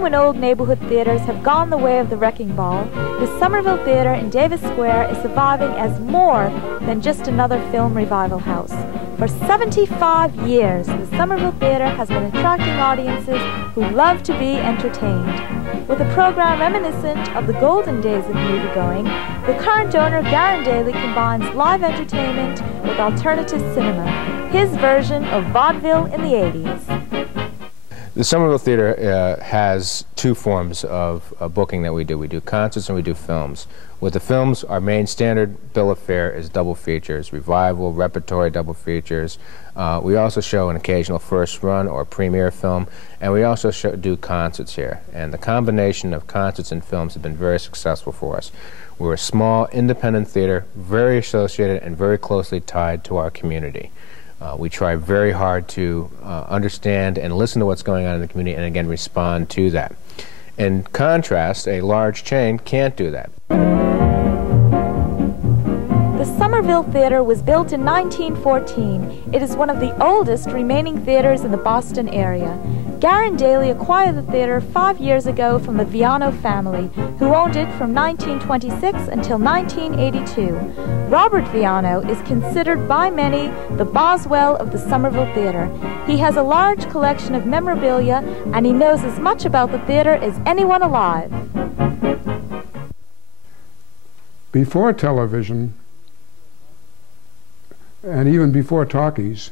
time when old neighborhood theaters have gone the way of the wrecking ball, the Somerville Theatre in Davis Square is surviving as more than just another film revival house. For 75 years, the Somerville Theatre has been attracting audiences who love to be entertained. With a program reminiscent of the golden days of moviegoing, the current owner, Garen Daly, combines live entertainment with alternative cinema, his version of vaudeville in the 80s. The Somerville Theatre has two forms of booking that we do. We do concerts and we do films. With the films, our main standard bill of fare is double features, revival, repertory double features. We also show an occasional first run or premiere film, and we also do concerts here. And the combination of concerts and films have been very successful for us. We're a small, independent theater, very associated and very closely tied to our community. We try very hard to understand and listen to what's going on in the community and again respond to that. In contrast, a large chain can't do that. The Somerville Theatre was built in 1914. It is one of the oldest remaining theaters in the Boston area. Garen Daly acquired the theater 5 years ago from the Viano family, who owned it from 1926 until 1982. Robert Viano is considered by many the Boswell of the Somerville Theatre. He has a large collection of memorabilia, and he knows as much about the theatre as anyone alive. Before television, and even before talkies,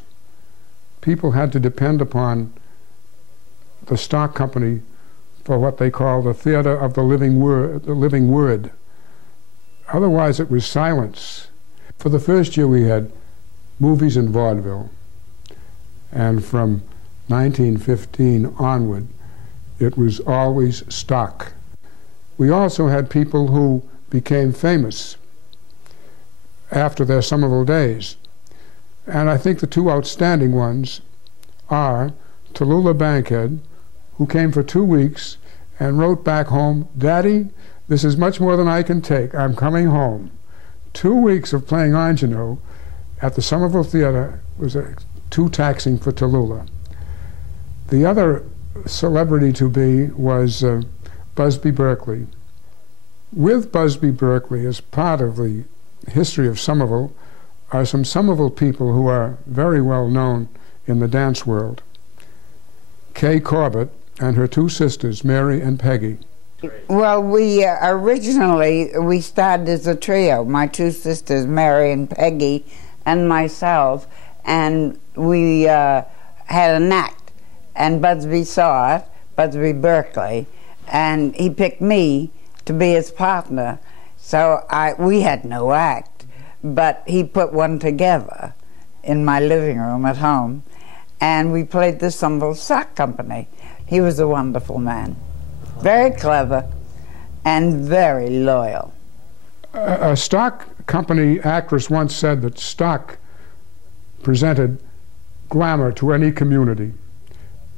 people had to depend upon the stock company for what they call the theater of the living word. Otherwise, it was silence. For the first year, we had movies in vaudeville, and from 1915 onward, it was always stock. We also had people who became famous after their Somerville days. And I think the two outstanding ones are Tallulah Bankhead, who came for 2 weeks and wrote back home, "Daddy, this is much more than I can take. I'm coming home." 2 weeks of playing ingenue at the Somerville Theatre was too taxing for Tallulah. The other celebrity to be was Busby Berkeley. With Busby Berkeley, as part of the history of Somerville, are some Somerville people who are very well known in the dance world. Kay Corbett and her two sisters, Mary and Peggy. Well, we originally started as a trio, my two sisters, Mary and Peggy, and myself, and we had an act, and Busby saw it, Busby Berkeley, and he picked me to be his partner. So we had no act, but he put one together in my living room at home, and we played the Somerville Stock Company. He was a wonderful man, very clever, and very loyal. A stock company actress once said that stock presented glamour to any community,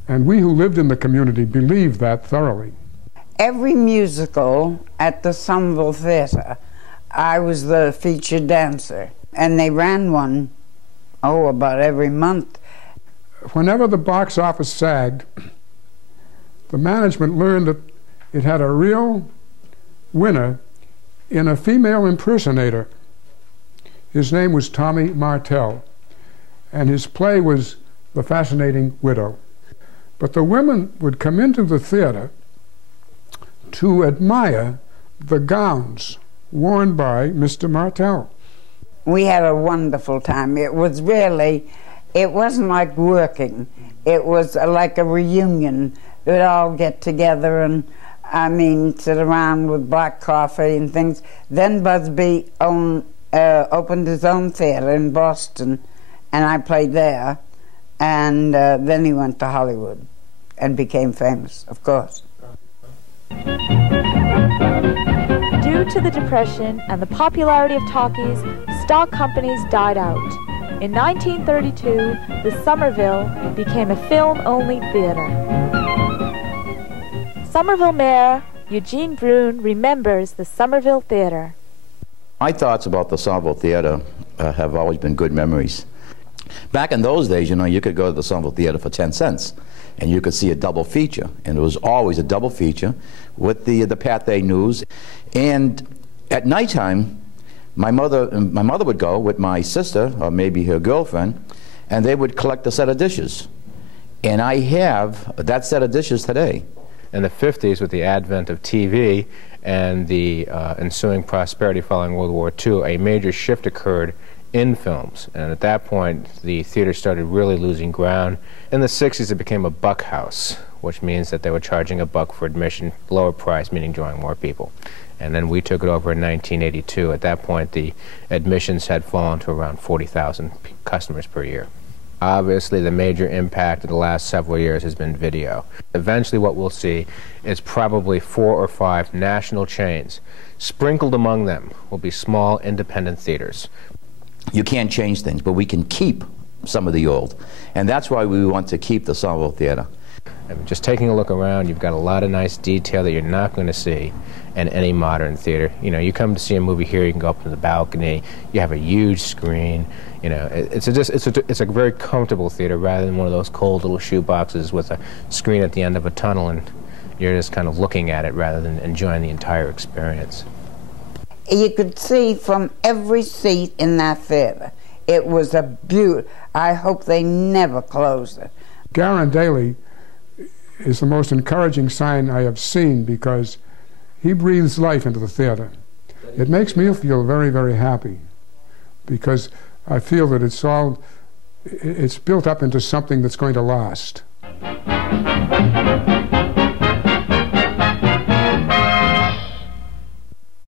and we who lived in the community believed that thoroughly. Every musical at the Somerville Theatre, I was the featured dancer, and they ran one, about every month. Whenever the box office sagged, the management learned that it had a real winner in a female impersonator. His name was Tommy Martell, and his play was The Fascinating Widow. But the women would come into the theater to admire the gowns worn by Mr. Martell. We had a wonderful time. It was really, it wasn't like working. It was like a reunion. We'd all get together and, sit around with black coffee and things. Then Busby opened his own theater in Boston, and I played there. And then he went to Hollywood and became famous, of course. Due to the Depression and the popularity of talkies, stock companies died out. In 1932, the Somerville became a film-only theater. Somerville Mayor Eugene Brune remembers the Somerville Theatre. My thoughts about the Somerville Theatre have always been good memories. Back in those days, you know, you could go to the Somerville Theatre for 10 cents, and you could see a double feature, and it was always a double feature with the Pathé News. And at nighttime, my mother would go with my sister, or maybe her girlfriend, and they would collect a set of dishes. And I have that set of dishes today. In the 50s, with the advent of TV and the ensuing prosperity following World War II, a major shift occurred in films. And at that point, the theater started really losing ground. In the 60s, it became a buck house, which means that they were charging $1 for admission, lower price, meaning drawing more people. And then we took it over in 1982. At that point, the admissions had fallen to around 40,000 customers per year. Obviously, the major impact of the last several years has been video. Eventually, what we'll see is probably 4 or 5 national chains. Sprinkled among them will be small, independent theaters. You can't change things, but we can keep some of the old. And that's why we want to keep the Somerville Theatre. I mean, just taking a look around, you've got a lot of nice detail that you're not going to see in any modern theater. You know, you come to see a movie here, you can go up to the balcony, you have a huge screen. You know, it's a very comfortable theater rather than one of those cold little shoe boxes with a screen at the end of a tunnel and you're just kind of looking at it rather than enjoying the entire experience. You could see from every seat in that theater. It was a beauty. I hope they never close it. Garin Daly is the most encouraging sign I have seen because he breathes life into the theater. It makes me feel very, very happy because I feel that it's built up into something that's going to last.